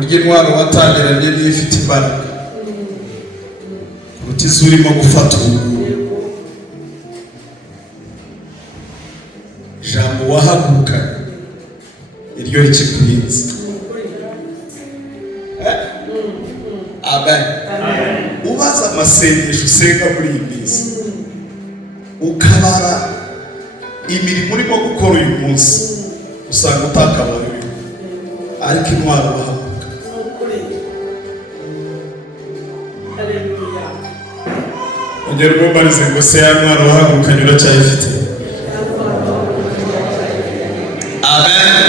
burya intwaro watangiranye niyo ifite imbaraga kuruta izo urimo gufata ubu. Ijambo wahaguruka iryo rikikurinze. Amen. Ubaza amasengesho usenga muri iyi minsi, ukabara imirimo urimo gukora uyu munsi, usanga utakabaye, ariko intwaro wahaguruka. Ongera umubarize ngo se ya ntwaro wahaguruka uracyayifite? Amen.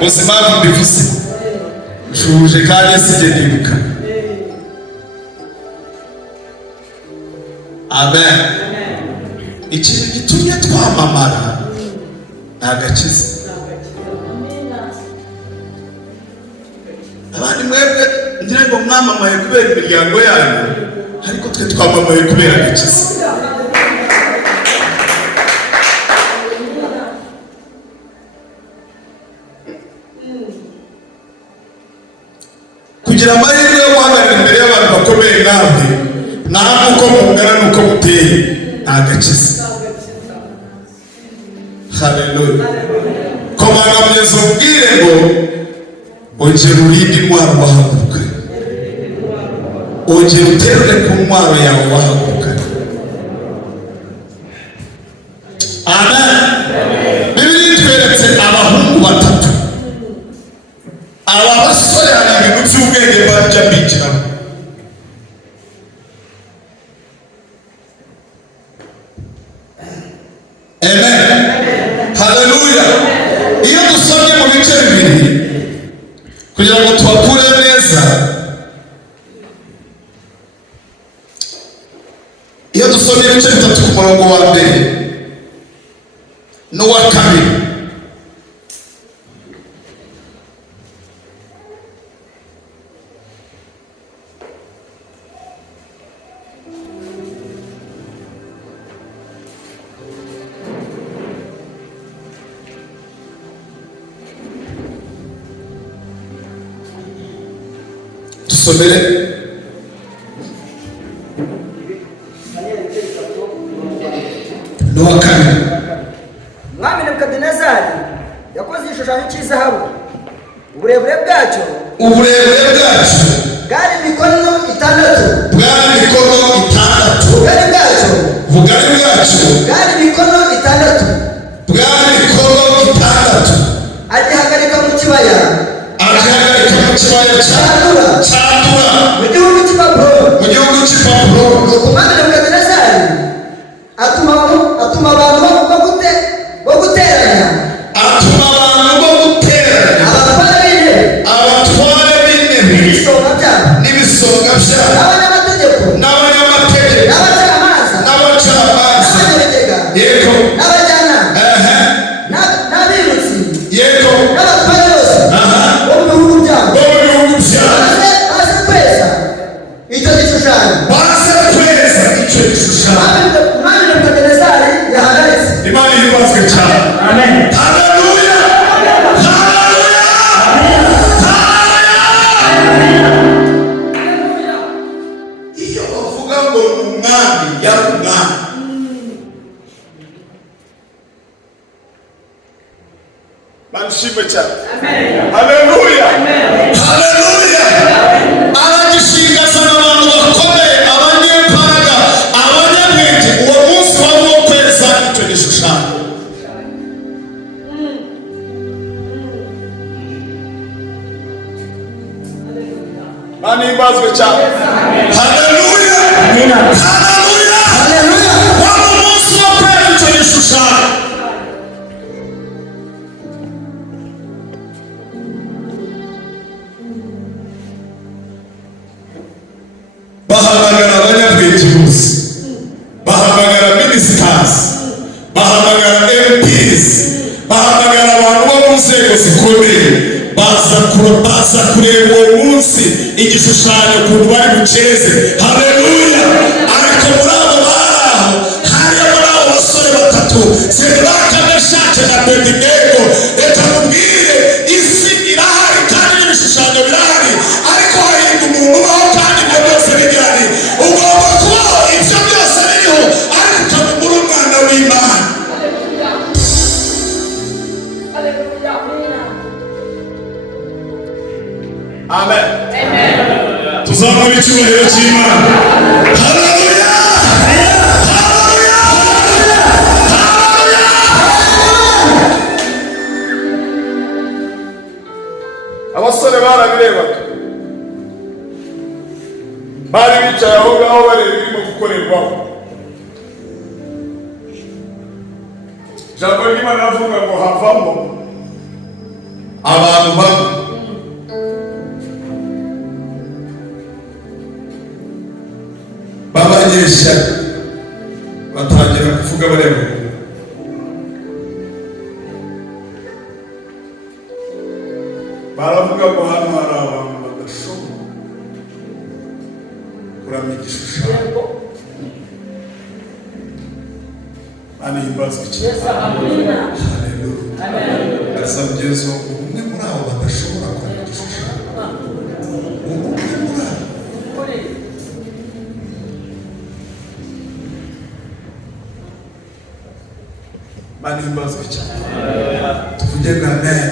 Ubuzima bw'imbivuze nshuje kandi sijye ndibuka. Amen. Ikintu gitumye twamamara ntagakiza. Abandi mwebwe ngira ngo mwamamaye kubera imiryango yanyu, ariko twe twamamaye kubera agakiza. Kugira amahirwe yo guhagarara imbere y'abantu bakomeye namwe, namwe uko mungana n'uko muteye ntagakiza. Haleluya. Komanga myezo ubwire ngo ongera urinde intwaro wahaguruka, ongera uterure ku ntwaro yawe wahaguruka. Amen. Bibiliya itweretse abahungu batatu. Aba basore hari ibintu by'ubwenge bajya binjiramo. Amen. Haleluya. Iyo dusomye mu bice bibiri kugira ngo tubakure neza, iyo dusomye ibice bitatu ku murongo wa mbere n'uwa kabiri, dusomere n'uwa kabiri. Umwami Nebukadinezari yakoze igishushanyo cy'izahabu, uburebure bwacyo bwari mikono itandatu, ubugari bwacyo bwari mikono itandatu, agihagarika mu kibaya cyandura mu gihugu cy'Ibabuloni. Nuko Umwami Nebukadinezari atuma abantu bo guteranya abatware b'intebe n'ibisonga byabo n'abanyamategeko n'abacamanza yego n'abirutsi yego n'abatware bose bo mu bihugu byabo baze kweza icyo gishushanyo. Umwami Nebukadinezari yahagaritse. Imana yubazwe cyane. Amen. Haleluya. Iyo bavuga ngo umwami yari umwami, banshime cyane. Haleluya. Haleluya. Aragishingaza n'abantu bakomeye, abanyembaraga, abanyabwenge. Uwo munsi wari uwo kweza icyo gishushanyo. Imana imbazwe cyane. Haleluya. Haleluya. Wari umunsi wo kweza icyo gishushanyo. Bahamagara abanyabwenge bose, bahamagara ministers, bahamagara MPs, bahamagara abantu bo mu nzego zikomeye, baza kureba uwo munsi igishushanyo ukuntu bari buceze. Haleluya. Ariko muri abo bari aho harimo n'abo basore batatu, Seduraka, Meshaki na Abedenego. Reka mubwire, isi irahari kandi n'ibishushanyo birahari, Amen. Tuzamure icyubahiro cy'Imana. Haleluya. Abasore barabirebaga, bari bicaye aho ngaho bareba ibirimo gukorerwaho. Ijambo ry'Imana avuga ngo havamo abantu bamwe b'abanyeshyari batangira kuvuga bareba, baravuga ngo hano hari abantu badashobora kuramya igishushanyo. Himbazwe cyane. Haleluya. Arasabyezo umwe muri abo badashobora kuramya igishushanyo. Umwe muri abo. Himbazwe cyane. Tuvuge amen.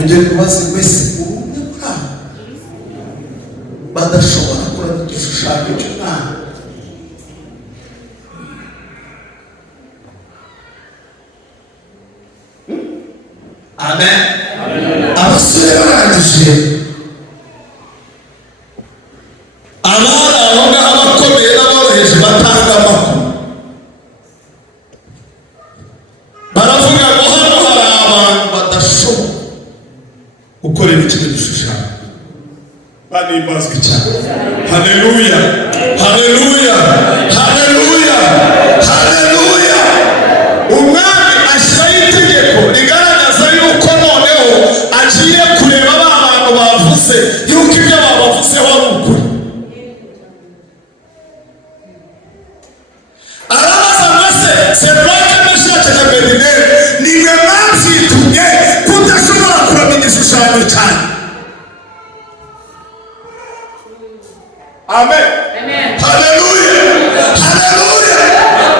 Ujye kubaza wese umwe muri abo badashobora kuramya igishushanyo cy'Imana. Amen. Abasore barangije, abari aho ngaho abakomeye n'aboroheje batanga amakuru, baravuga ngo hano hari abantu badashobora gukorera ikintu gishushanyo. Himbazwe cyane. Haleluya. Haleluya. Haleluya. Haleluya. Umwami ashyiraho itegeko rigaragaza yuko noneho agiye kureba ba bantu bavuze yuko ibyo babavuzeho ari ukuri. Arabaza maze Sadaraki, Meshaki na Abedenego, nimwe mwabyitumye kudashobora kuramya igishushanyo cyane. Amen. Haleluya. Haleluya.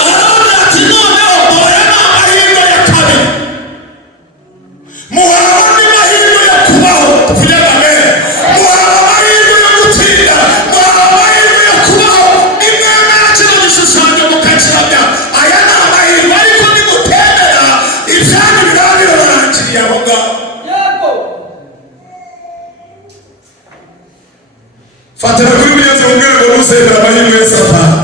Aravuga ati noneho muhora n'amahirwe ya kabiri, muhora n'amahirwe yo kubaho. Tuvuge amen. Muhora amahirwe yo gutsinda, muhora amahirwe yo kubaho. Nimwemera kino gishushanyo mukakiramya, aya ni amahirwe. Ariko nimutemera, ibyanyu biraba birarangiriye aho ngaho. Fatira kuri mugenzi mu rwego rw'usengera amahirwe ya Satani.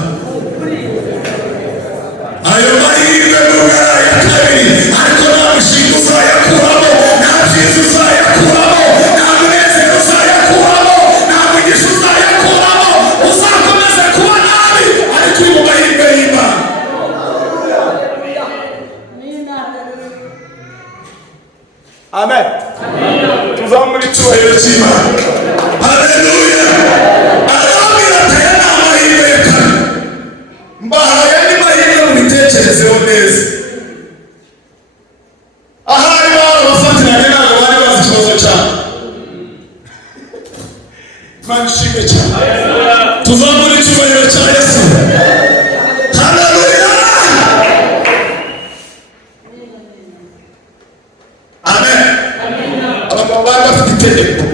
Ayo mahirwe n'ubwara ya kabiri, ariko nta mushinga uzayakuramo, nta byiza uzayakuramo, nta munezero uzayakuramo, nta mugisha uzayakuramo. Uzakomeza kuba nabi, ariko uri mu mahirwe y'Imana. Amen. Tuzamure icyubahiro cy'Imana. Haleluya. Arababwira ati aya ni amahirwe ya kabiri, mbahaye andi mahirwe mubitekerezeho neza. Ahari barabafatiranye ntabwo bari bazi ikibazo cyabo. Imana ishimwe cyane. Tuzamure icyubahiro cya Yesu. Haleluya. Amen. Abagabo bari bafite itegeko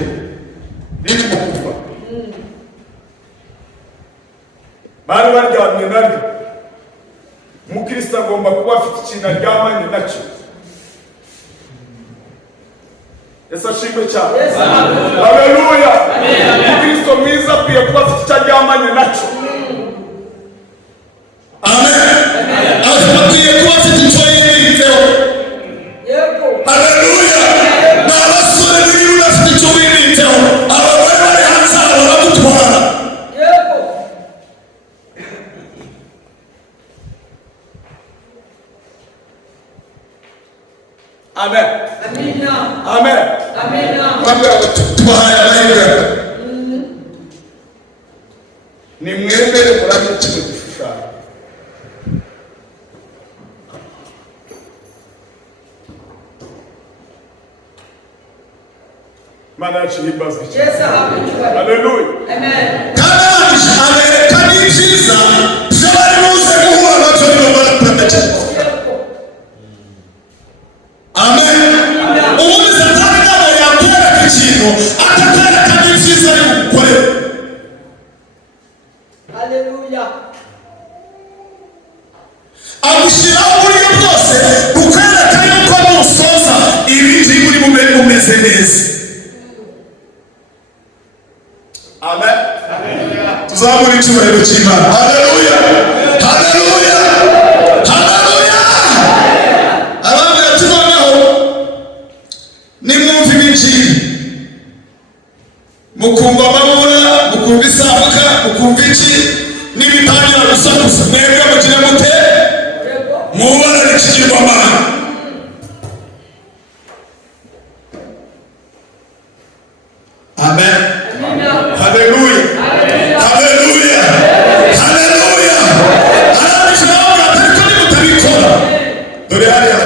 ririmo kuva, bari baryamye naryo. Umukristo agomba kuba afite ikintu aryamanye nacyo. Yesu ashimwe cyane. Haleluya. Umukristo mwiza akwiye kuba afite icyo aryamanye nacyo. Amen. Akwiye kuba afite icyo yirinzeho. Haleluya. N'abasore niba unafite icyo wirinzeho, abagore bari hanze aho baragutwara. Amen. Amen. Tubahaye amahirwe. Nimwemere muramye kino gishushanyo. Imana yacu himbazwe cyane. Haleluya. Kandi abereka n'ibyiza by'abari buze guhura nabyo nibamara kuramya cyane. Amen. Ubundi Satani ntabwo yakwereka ikintu atakwereka icyubahiro cy'Imana. Haleluya, haleluya, haleluya. Abambwira ati noneho nimwumva ibinjiri, mukumva amabura, mukumva isabuka, mukumva iki n'ibitangira gusakuza, mwebwe mugire mute? Mwubara n'ikigirwamana. Amen. Haleluya, haleluya, haleluya. Arabisha nawe ariko nimutabikora, dore hariya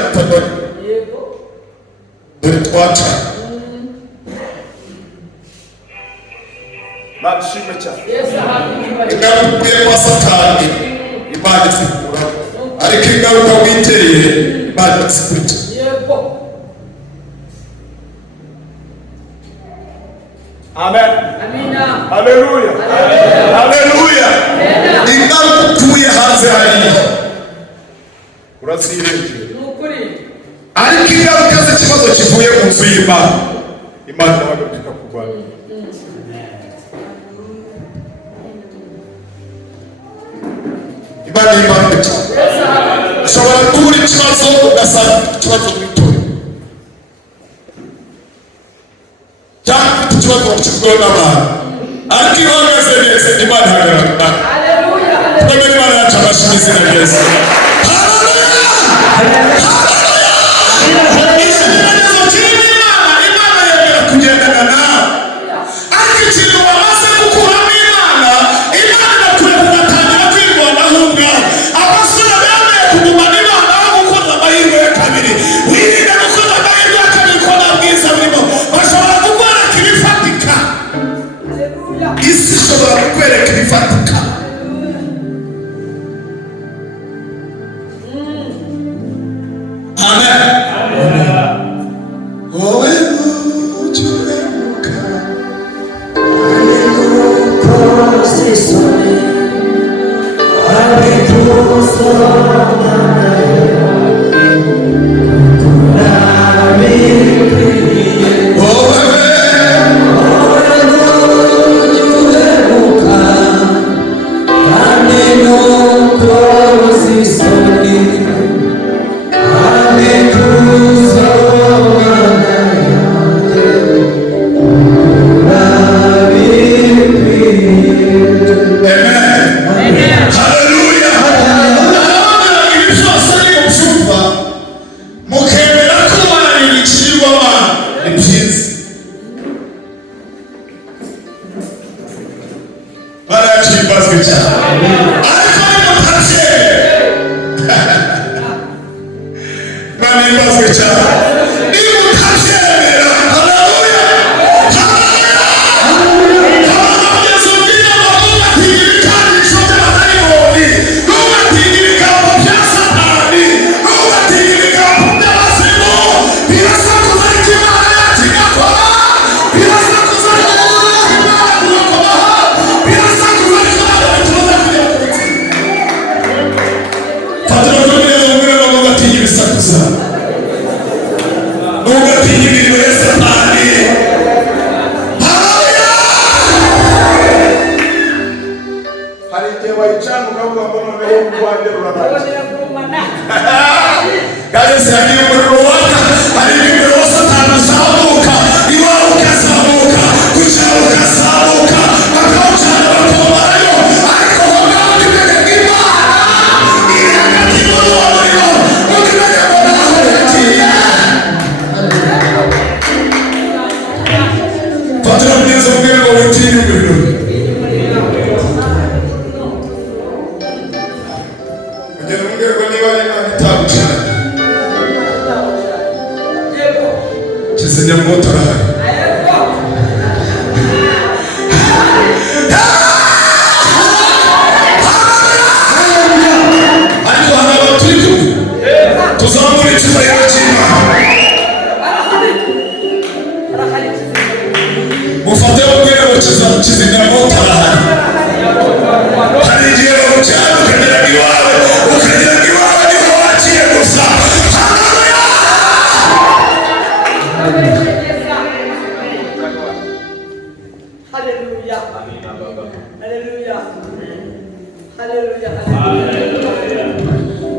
dore twaca nabishime cyane. Ingaruka kwa Satani Imana izikura, ariko ingaruka witeye Imana izikura. Amen. Amina. Haleluya. Haleluya. Ingaruka utuye hanze hariya urazirengera. Nukuri. Ariko ingaruka z'ikibazo kivuye mu nzu y'Imana, Imana irahagurika kurwanya. Imana y'Imana ushobora guhura ikibazo ugasanga ikibazo w'itora cyangwa ikibazo wakizweho n'abantu, ariko iyo uhagaze neza Imana ihagarara. Haleluya. Twebwe Imana yacu abashima izina ryiza. Haleluya, haleluya. Ikigeragezo kirimo Imana yemera kugendana nawe, ariko ikintu wamaze gukuramo Imana irakureka ugatangira kwirwanaho ubwawe. Abasore bemeye kugumana Imana aho gukora amahirwe ya kabiri. Wirinde gukora amahirwe ya kabiri ko nta bwiza burimo. Bashobora kukwereka ibifatika, isi ishobora kukwereka ibifatika. Amen. Wowe ucyuremuka Haleluya. Haleluya.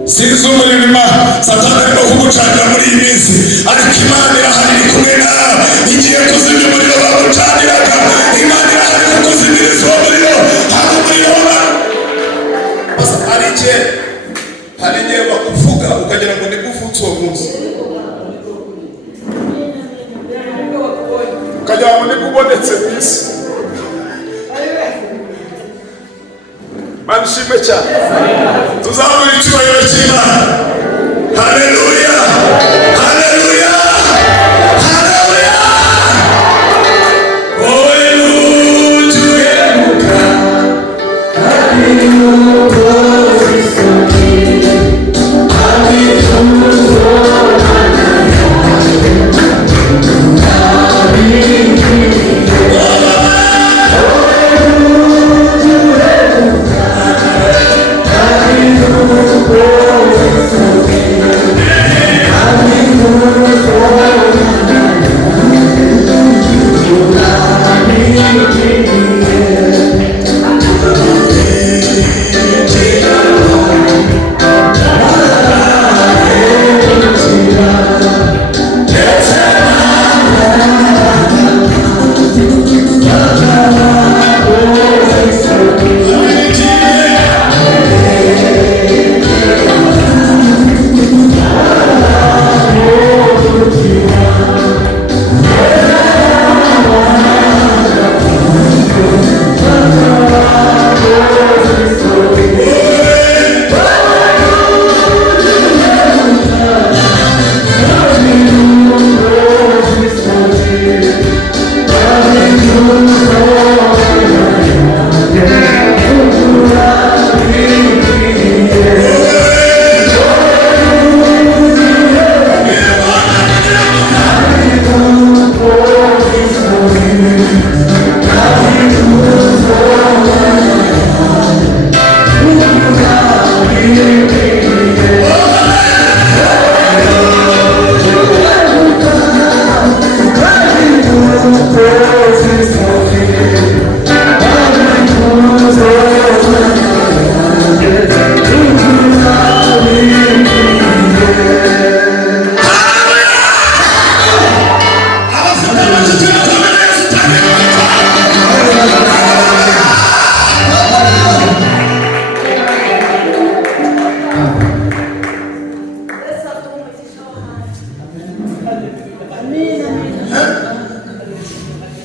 Sinzi umurimo Satani arimo kugucanira muri iyi minsi, ariko Imana irahari iri kumwe nawe, igiye kuzimya umuriro bagucaniraga. Imana irahari kukuzimiriza uwo muriro, hari umuriro w'abantu. Hari igihe bakuvuga ukagira ngo ni gufutse uwo munsi, ukagira ngo ni kubonetse ku isi. Manishime cyane, tuzamura icyubahiro cy'Imana. Haleluya, haleluya, haleluya. Wowe nutuhemuka kandi n'umukozi isoni, kandi tuzobana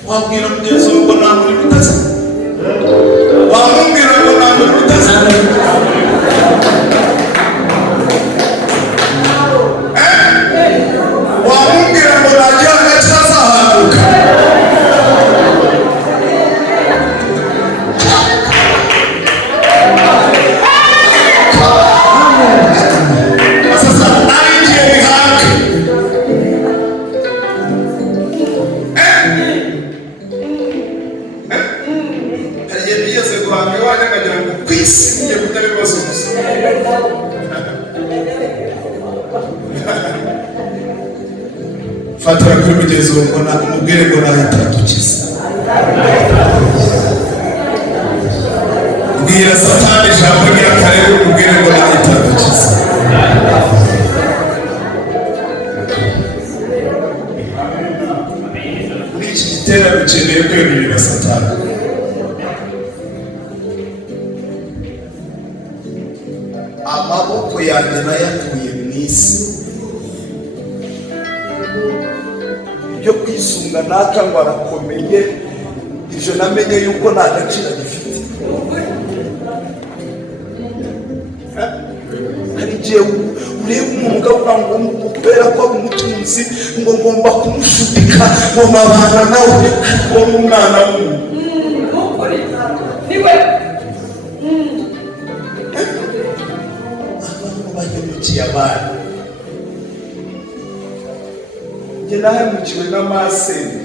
wabwira mugenzi wawe ngo nta murimo utazi, wamubwira ngo nta murimo utazi. Wamubwira ngo nagira agace azahaguka. Sasa narigiye bihake. Fatira kuri mugenzi wawe ngo umubwire ngo nahita adukiza. Bwira Satani ijambo ry'akarere, umubwire ngo nahita adukiza. Muri iki giterane ukeneye kwemerera Satani. Amaboko yanjye nayatuye mu isi, ibyo kwisunga naka ngo arakomeye, ibyo namenye yuko nta gaciro gifite. Hari igihe ureba umuntu ukavuga ngo kubera ko ari umutunzi ngo ngomba kumushubika ngo mabana nawe, ariko n'umwana w'umuntu bahemukiye abana. Njye nahemukiwe n'amasenge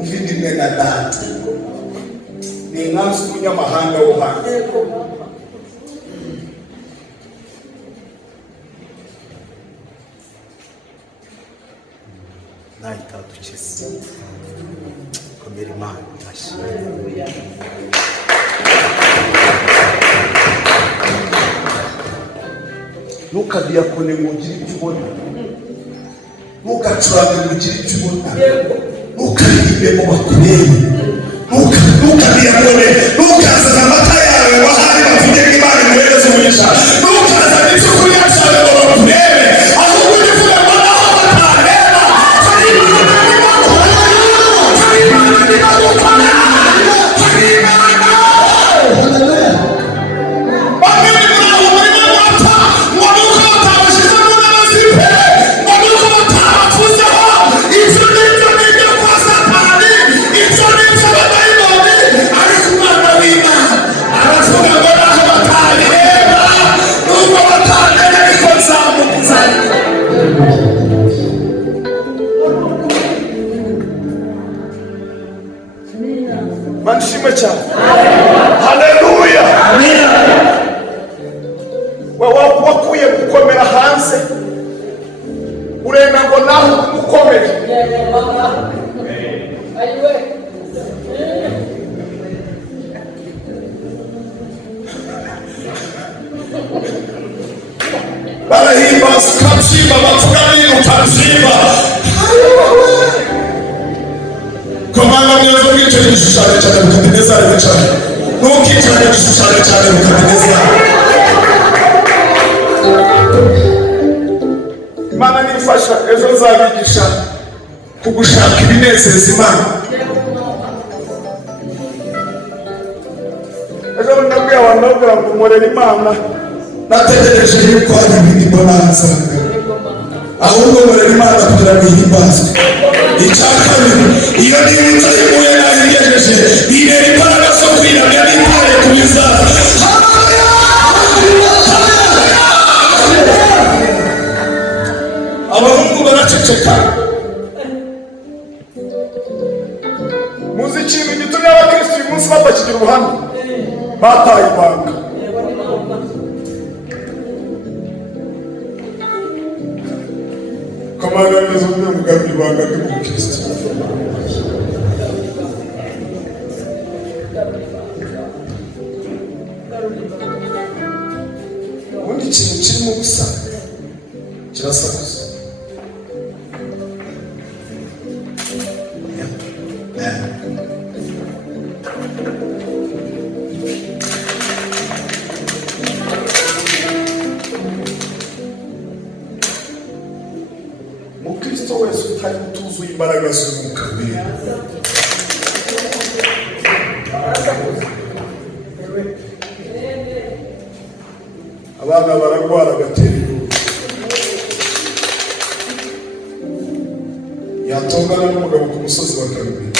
ufite imwe na data, ni inkanzu umunyamahanga wo hanze. Nahita adukiza. Komera Imana amashyi. ntukadiyakone ngo ugire icyo ubona, ntugacurange ngo ugire icyo ubona, ntukaririmbe ngo bakurebe, ntukadiyakone, ntukazane amata yawe wahari bavuge ngo Imana imuhereze umugisha, ntukazane icyo kurya cyawe ngo bakurebe, ahubwo ujye uvuga ngo naho batareba hari Imana ibagukorera, hari Imana. Bamwe muri abo barimo bata ngo nuko batabashyize mu ntebe z'imbere, ngo nuko batabavuzeho, ibyo ngibyo kwa Satani, ibyo ngibyo abadayimoni, ariko umwana w'Imana aravuga ngo naho batareba, nubwo batareba ariko nzamukuzana. Manishimwe cyane. Haleluya. Wakuye gukomera hanze urenda ngo naho umukomere. Barahimbaza ukabyimba, bavuga nini ukabyimba. Komanga mwiza mwicaye igishushanyo cyane Nebukadinezari wicaye, ntukicarane igishushanyo cyane Nebukadinezari. Imana nifasha ejo nzabigisha kugushaka ibinezeza Imana. Ejo ndabwiye abantu babwira ngo umurere Imana, nategereje yuko hari ibindi mbona nsanga, ahubwo umurere Imana kugira ngo ihimbazwe. Icya kabiri, iyo nibutse imuye nayigejeje bintera imbaraga zo kwiramya n'intare ku bizaza. Abahungu baraceceka. Muzi ikintu gitumye abakristo uyu munsi batakigira ubuhamya? Bataye ibanga. Komanga neza umugambi ibanga ry'umukristo. Ubundi ikintu kirimo gusa kirasakuza. Mukristo wese utari utuzuye imbaraga z'umwuka wera, abana baragwara agatera igihugu, yatongana n'umugabo ku musozi wa Karumeli,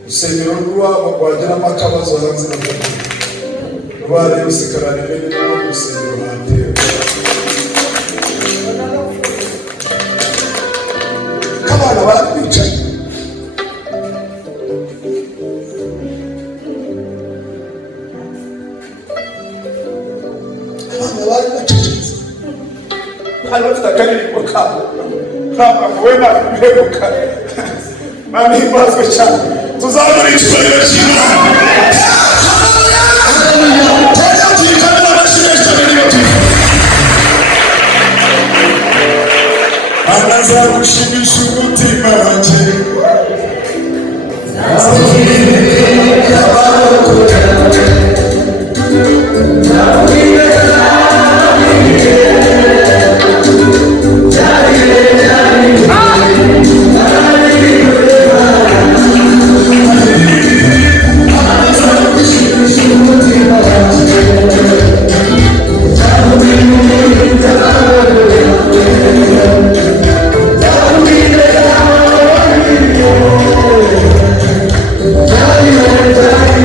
urusengero rwabo rwagiramo akabazo hanze na Karumeli, rwari rusikarana imbere no mu rusengero hatewe. Kabana bari bicaye, abana bari bacecetse, bari bafite akaririmbo kabo kaba ngo we nabiheruka. Mami himbazwe cyane, tuzamura icyubahiro cy'Imana. Anazagushimisha umutima wanjye, Yeah.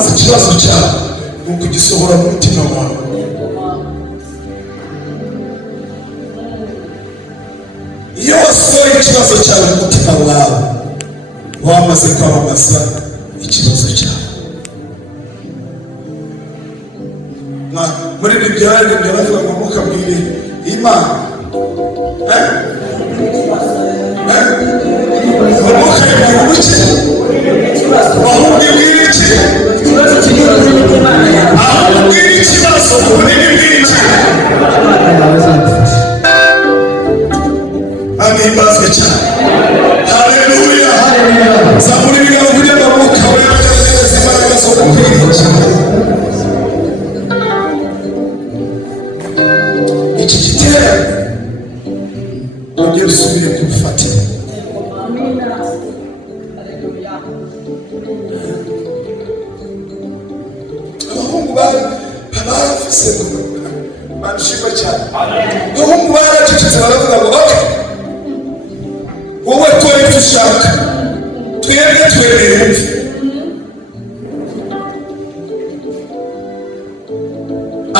maze ikibazo cyawe ni ukugisohora mu mutima wawe. Iyo wasohoye ikibazo cyawe mu mutima wawe, wamaze kwamamaza ikibazo cyawe. Muri ibi byaremwe baravuga ngo mukabwire Imana mukabwire umuki wamubwire iki ikibazo kiri mu Imana yawe, amubwire ikibazo ubunini bw'iki. Ahimbazwe cyane. Haleluya. Zamura ibiganza kugira ngo Mwuka Wera agaragaze imbaraga zo kukwiringira. Iki gitero ongera usubire kubifatira. Abahungu barafise banshima cyane. Abahungu baracecetse baravuga ngo okay, wowe kora ibyo ushaka, twebwe twemereye umve.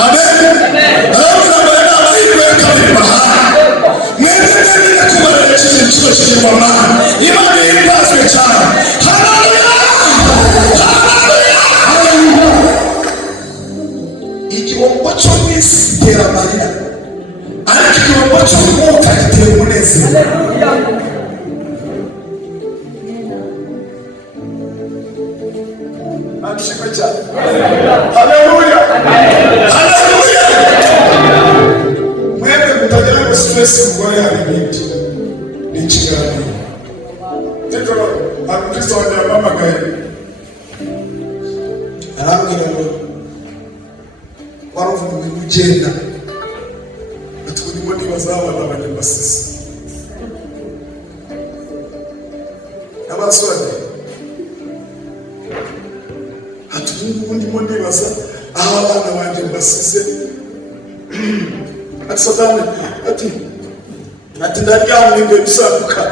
Amen. Aravuga ngo ni amahirwe ya kabiri bahawe. Mwebwe mwemere kubarira ikintu kiba kiri mu Mana. Imana ihimbazwe cyane. Haleluya. Haleluya. Igihombo cyo mu isi gitera amarira, ariko igihombo cyo mu Mwuka gitera umunezero. Anshimwe cyane. Haleluya. Haleluya. Mwebwe mutagira ngo stress mugore hari ibindi. Ni ikiganiro. Tito Kristo wanyamamagaye arambwira ngo waruvuga ngo ugenda atwurimo nibaza abana banyamasizi n'abasore ubu ndimo ndibaza aho abana banjye mbasize. Ati Satani ati ndaryamye ngo bisaduka.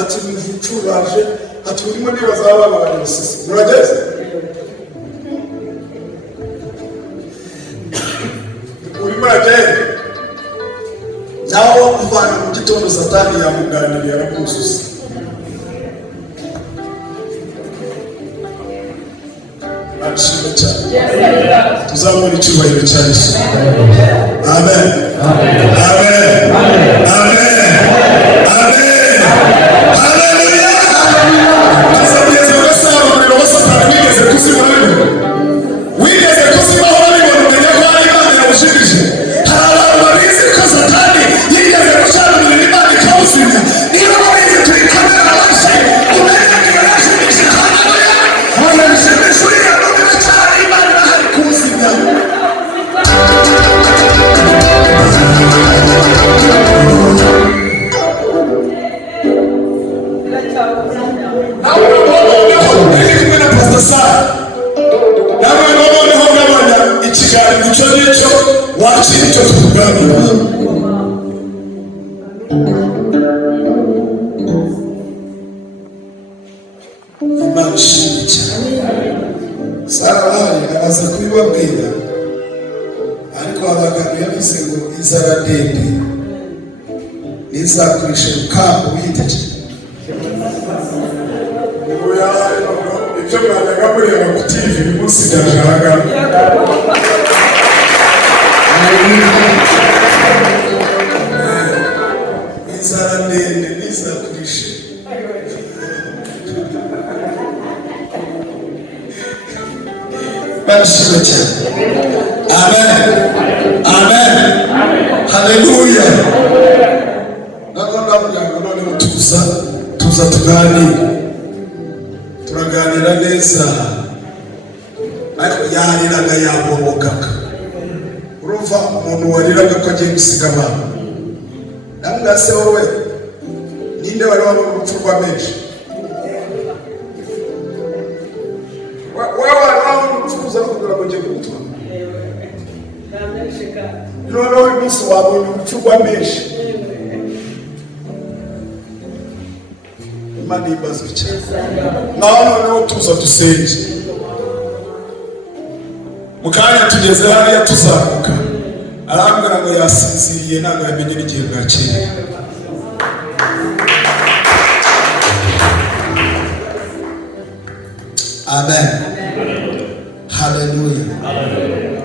Ati mvucuraje ati urimo ndibaza aho abana banjye mbasize. Murageze urimo urageze naho kuvana mu gitondo Satani yamuganiriye aramuzuza. Anshimwe cyane. Tuzamura icyubahiro cya Yesu. Amen. Amen. Amen. Amen. Haleluya. Tuzabigeze ugasaba umuriro wa Satani wigeze kuzibona bibona. Wigeze kuzibaho bibona umenya ko ari Imana yawushirije. Hari abantu babizi ko Satani yigeze gucana umuriro Imana ikawuzimya. Niba babizi turi kamera abashe umenya ngo yarashimishije. Haleluya. Warashimishije uriya n'umwe cyane Imana irahari kuwuzimya. Wakira icyo tukuganira. Imana ishimwe cyane. Sara bahari abaza kubibabwira, ariko abagabo yavuze ngo inzara ndende ntizakurisha urukamba uyitegereje. Ibyo mwajyaga mureba ku TV bimusigaje ahagana. Inzara ndende ntizakurishe. Barashimwe cyane. Amen. Amen. Haleluya. Noneho tuza tuganira. Turaganira neza. Ariko yariraga yabobokaga. Urumva umuntu wariraga ko agiye gusiga abantu. Namwe se wowe ninde wari wabona urupfu rwa menshi? Wewe wari urufuza kugura ngo ugiye gutwa. Noneho uyu munsi wabonye urupfu rwa menshi. Imana ibazwe cyane. Naho noneho tuza dusenge. Mukanya tugeze hariya tuzamuka. Arambwira ngo yasinziriye ntabwo yamenye n'igihe bwakeye. Amen. Hallelujah.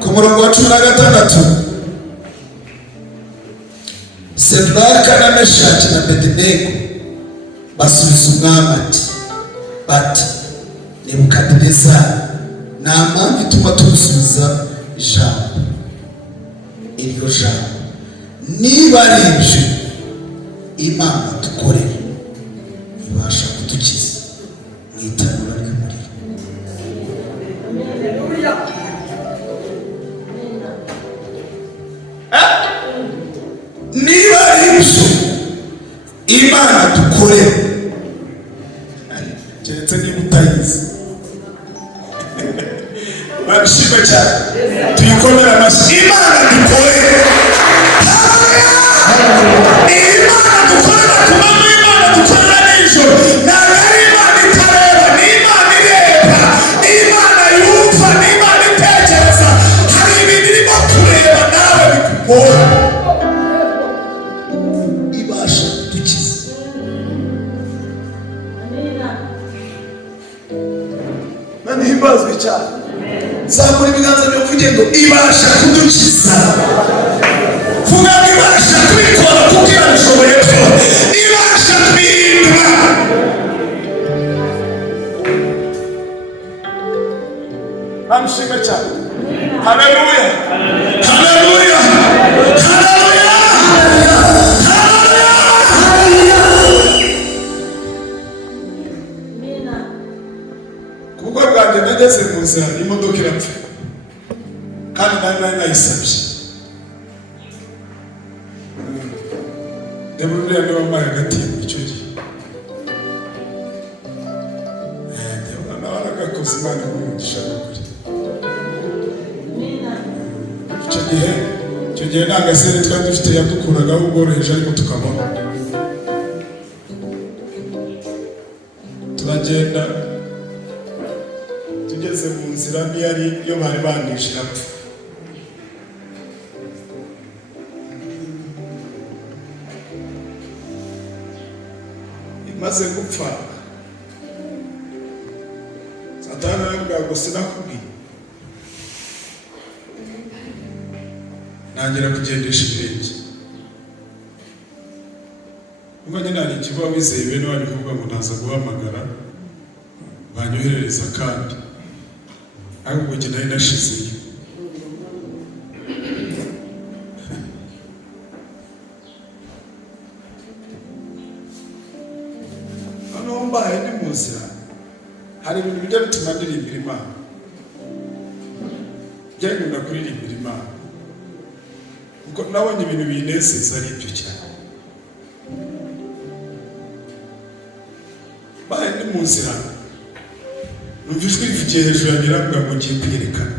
Ku murongo wa 16 Sedraka na Meshaki na Abedinego basubiza umwami bati Nebukadinezari, nta mpamvu ituma tugusubiza ijambo. Iryo jambo niba ari ibyo Imana dukorera ibasha kudukiza mu itanura ry'umuriro. Niba ari ibyo Imana dukorera, keretse niba utayizi, barishime cyane tuyikomere amashyi. Imana dukorera, Imana dukorera ku manywa, Imana dukorera nijoro. Ntabwo ari Imana itareba, ni Imana ireba, ni Imana yumva, ni Imana itekereza. Hari ibintu irimo kureba nawe bikugora, ibasha kudukiza. Nani himbazwe cyane. Zamura ibiganza byo kugira ngo ibasha kudukiza. Vuga ngo ibasha kubikora kuko irabishoboye ko. Ibasha kubihindura. Amushime cyane. Haleluya. Haleluya. Haleluya. Kuko bwanjye nageze mu nzira imodoka irapfa kandi nari nayisabye. Ndabona uriya niwe wampaye hagati icyo gihe. Nawe aragakoze Imana imugisha n'ukuri. Icyo gihe nta gasere twari dufite yadukuragaho ubworoheje ariko tukabaho. Turagenda tugeze mu nzira ntiyari yo bari bandije irapfa. Imaze gupfa Satani arambwira ngo sinakubwiye. Ntangira kugendesha ibirenge. Ubwo nyine hari ikigo wizeye bene wari kuvuga ngo ntaza guhamagara banyoherereza kandi ariko ngo nari nashizeyo. Hano mbaye ni mu nzira hari ibintu bijya bituma ndirimbira Imana. Njya nkunda kuririmbira Imana kuko nabonye ibintu binezeza ari ibyo cyane. Mbaye ni mu nzira numva ijwi rivugiye hejuru yanjye riravuga ngo ngiye kwiyerekana.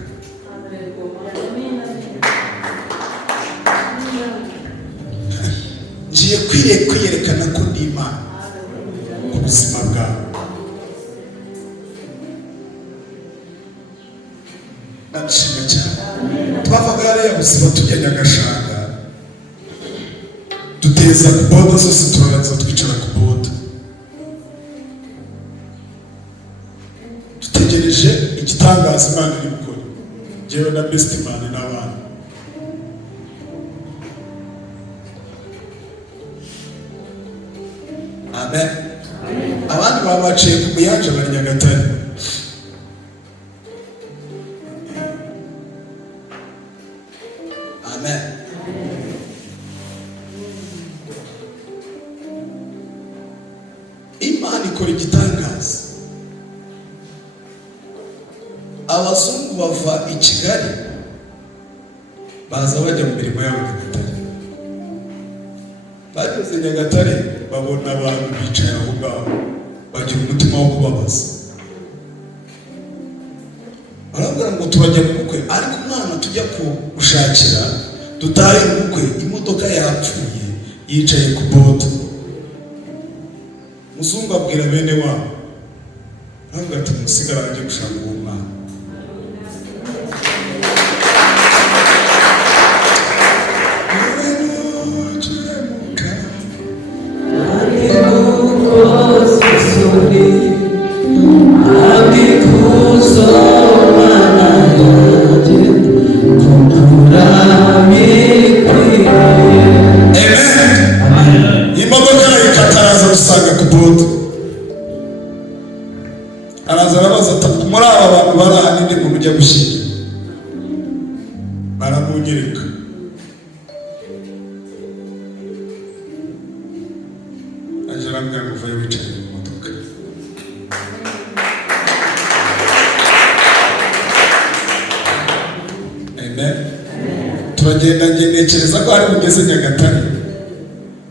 Ngiye kwiyerekana ko ndi Imana ku buzima bwawe. Ndashima cyane. Twavaga hariya buzima tujya Nyagashanga duteza ku boda zose turabanza twicara ku boda dutegereje igitangaza Imana iri gukora. Njyewe na best man n'abana. Amen. Abandi babaciye ku muyanja bari Nyagatare. Amen. Imana ikora igitangaza. Abazungu bava i Kigali baza bajya mu mirimo yabo Nyagatare. Bageze Nyagatare babona abantu bicaye aho ngaho bagira umutima wo kubabaza. Barabwira ngo turajya mu bukwe ariko umwana tujya gushakira dutaye mu bukwe imodoka yapfuye yicaye ku boda. muzungu abwira bene wabo avuga ati musigara ajye gushaka uwo mwana. Araza arabaza ati muri aba bantu bari aha ninde muntu ujya gushyingira? Baramunyereka. Aje arambwira ngo vayo wicaye mu modoka. Amen. Turagenda ngenekereza ko ari mugeze Nyagatare.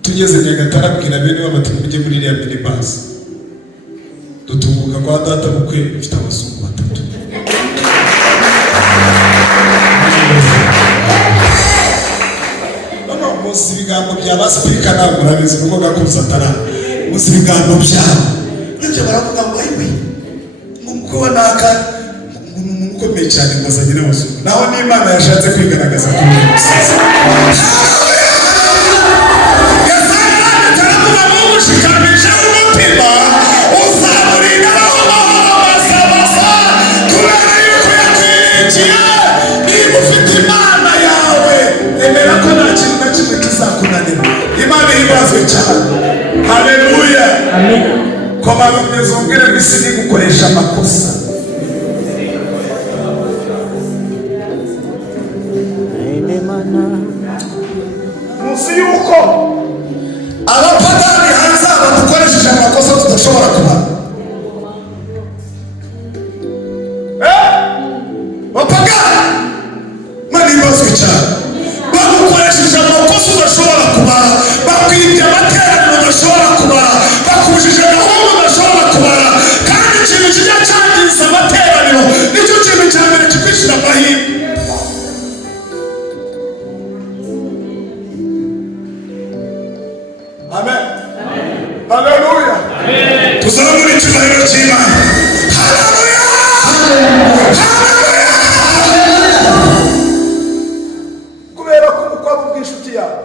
Tugeze Nyagatare abwira bene wabo ati mujye muri iriya minibus. Dutunguka kwa data bukwe mfite abazungu batatu. Noneho muzi ibigambo bya basipika ntabwo murabizi nuko gakuza atara. Muzi ibigambo byabo. Nibyo baravuga ngo ayiwe. Ngo naka umuntu ukomeye cyane ngo azanye n'abazungu. Naho n'Imana yashatse kwigaragaza kuri uyu musozi. Haleluya. Amen. Kwa maana ongera bisini gukoresha makosa. Musi yuko abapagani hanze abadukoresheje amakosa tudashobora kuba. Bapagani mani bazwi cyane. Bagukoresheje amakosa udashobora kuba. Bakwibye amateraniro udashobora kubara, bakujije gahunda udashobora kubara, kandi ikintu kijya cyangiza amateraniro nicyo kintu cya mbere kikwishira amahirwe. Amen. Haleluya. Tuzamure icyubahiro cy'Imana. Haleluya. Kubera ko umukwabu bw'inshuti yawe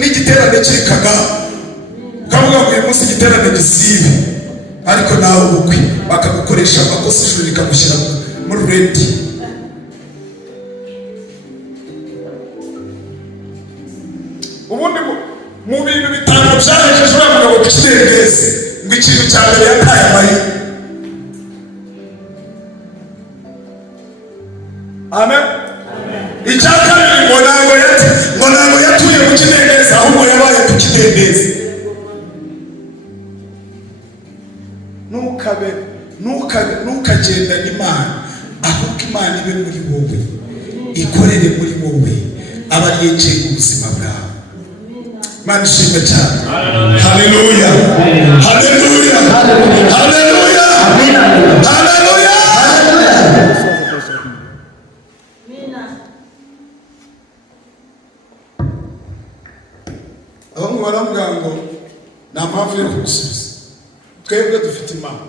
n'igiterane kirikaga ukavuga ngo uyu munsi igiterane gisibe, ariko nawe ubukwe bakagukoresha amakosa ijuru rikagushyira muri redi. Ubundi mu bintu bitanu byahejeje uriya mugabo ku kidendezi ngo ikintu cya mbere yataye amahirwe. Amen. Icya kabiri ngo ntabwo yatuye mu kidendezi ahubwo yabaye ku kidendezi. Ntukagendane Imana, ahubwo Imana ibe muri wowe, ikorere muri wowe, aba yiciye ubuzima bwawe. Imana ishimwe cyane. Haleluya. Haleluya. Haleluya. Haleluya. Abamwe baravuga ngo nta mpamvu yo kugusubiza. Twebwe dufite Imana.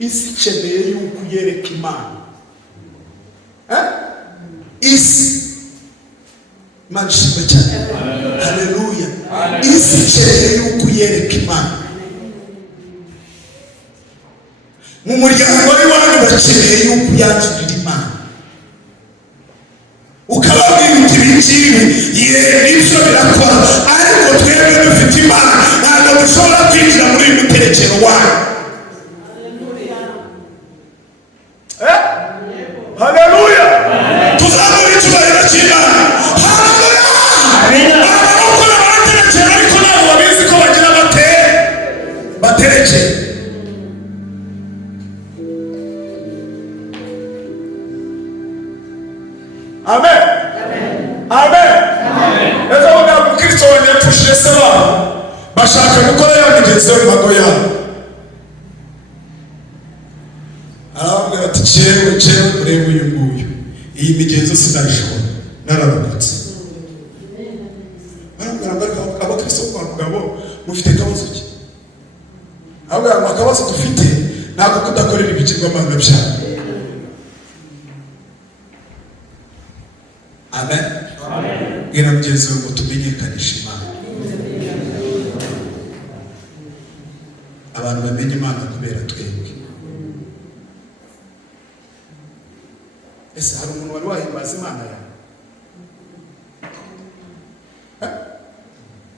Isi ikeneye yuko uyereka Imana. Isi Imana ishimwe cyane. Haleluya. Isi ikeneye yuko uyereka Imana. Mu muryango w'iwanyu bakeneye yuko uyanjurira Imana. Ukababwira uti ibingibi nibyo birakora, ariko twebwe dufite Imana ntabwo dushobora kwinjira muri uyu muterekero wayo. Haleluya. Tuzamure icyubahiro cy'Imana. Haleluya. Abakora baraterekera ariko ntabwo babizi ko bagira baterekera. Amen. Amen. Ese wenda Kristo wanyapfushije se babo bashaka gukora ya migenzo y'amago yabo. Arababwira ati cyewe urebe uyu nguyu, iyi migenzo sinayishobora, nararokotse. Barambwira so kwa mugabo mufite kabazo ki ahubwo akabazo dufite nako kudakorera ibigirwamana byabo. Amen. Bwira mugenzi wawe ngo tumenyekanishe Imana. Abantu bamenye Imana kubera twebwe. Ese hari umuntu wari wahimbaza Imana yawe?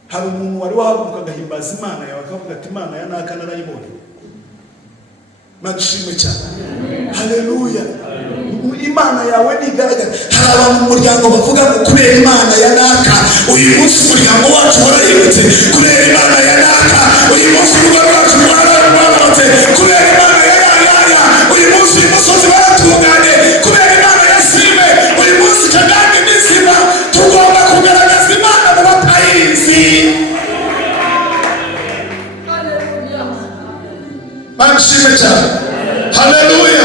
Hari umuntu wari wahaguruka agahimbaza Imana yawe akavuga ati Imana ya naka narayibonye? Manishimwe cyane. Haleluya. Imana yawe nigaragara. Hari abantu mu muryango bavuga ngo kubera Imana ya naka uyu munsi umuryango wacu warahindutse, kubera Imana ya naka uyu munsi urugo rwacu rwarahindutse, kubera Imana ya uyu munsi uyu musozi baratunganye, kubera Imana ya Sime uyu munsi Kagame n'izima. Tugomba kugaragaza Imana mu batayizi. Manishimwe cyane. Haleluya.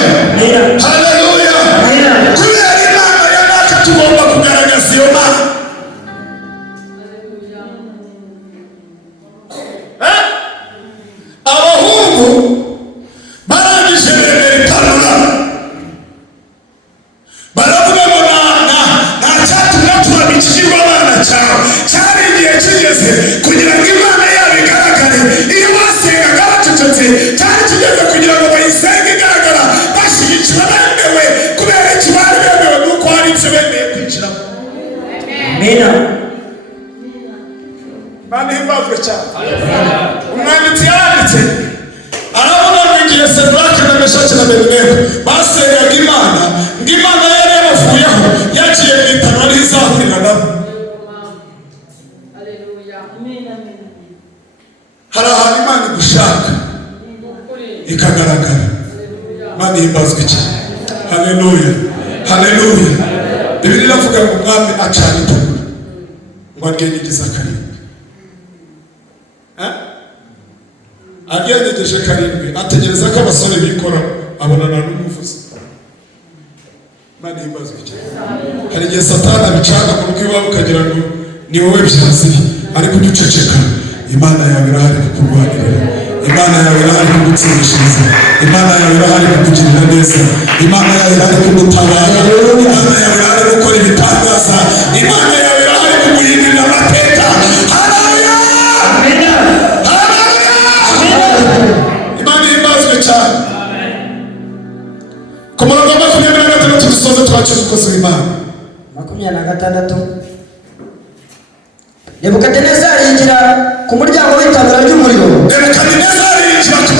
Haleluya. Kubera Imana ya naka tugomba kugaragaza iyo Mana. Abahungu barangije itanura baravuga ngo nta cyatumye turabikirwa Imana cyawe. Cyari igihe kigeze kugira ngo Imana yabo igaragare. Iyo basengaga bacecetse cyari kigeze kugira ngo bayisenge igaragara bashyigikira bemewe. Kubera iki bari bemewe? Nuko hari ibyo bemeye kwinjiramo. Amina. Imana ihimbazwe cyane. Umwanditsi yaranditse aravuga ngo igihe Sadraki na Meshaki na Abedenego basengaga Imana, ngo Imana yari yabavuyeho yagiye mu itanura rizahurira nabo. Hari ahantu Imana igushaka ikagaragara. Imana ihimbazwe cyane. Haleluya. Haleluya. Bibiliya iravuga ngo umwami acana itanura ngo aryenyegeje karindwi. Agendegeje karindwi ategereza ko abasore bikora abonana n'umuvuzi. Imana ihimbazwe cyane. Hari igihe Satani abicana mu rugo iwawe ukagira ngo ni wowe byaziri, ariko uduceceka. Imana yawe irahari kukurwanirira. Imana yawe irahari kugutsindishiriza. Imana yawe irahari kukugirira neza. Imana yawe irahari kugutabara. Imana yawe irahari gukora ibitangaza. Imana yawe irahari kuguhindurira amateka. Haleluya. Imana ihimbazwe cyane. Ku murongo wa 26 dusoze twakira umukozi w'Imana. 26. Nebukadinezari yinjira ku muryango w'itanura ry'umuriro. Nebukadinezari yinjira ku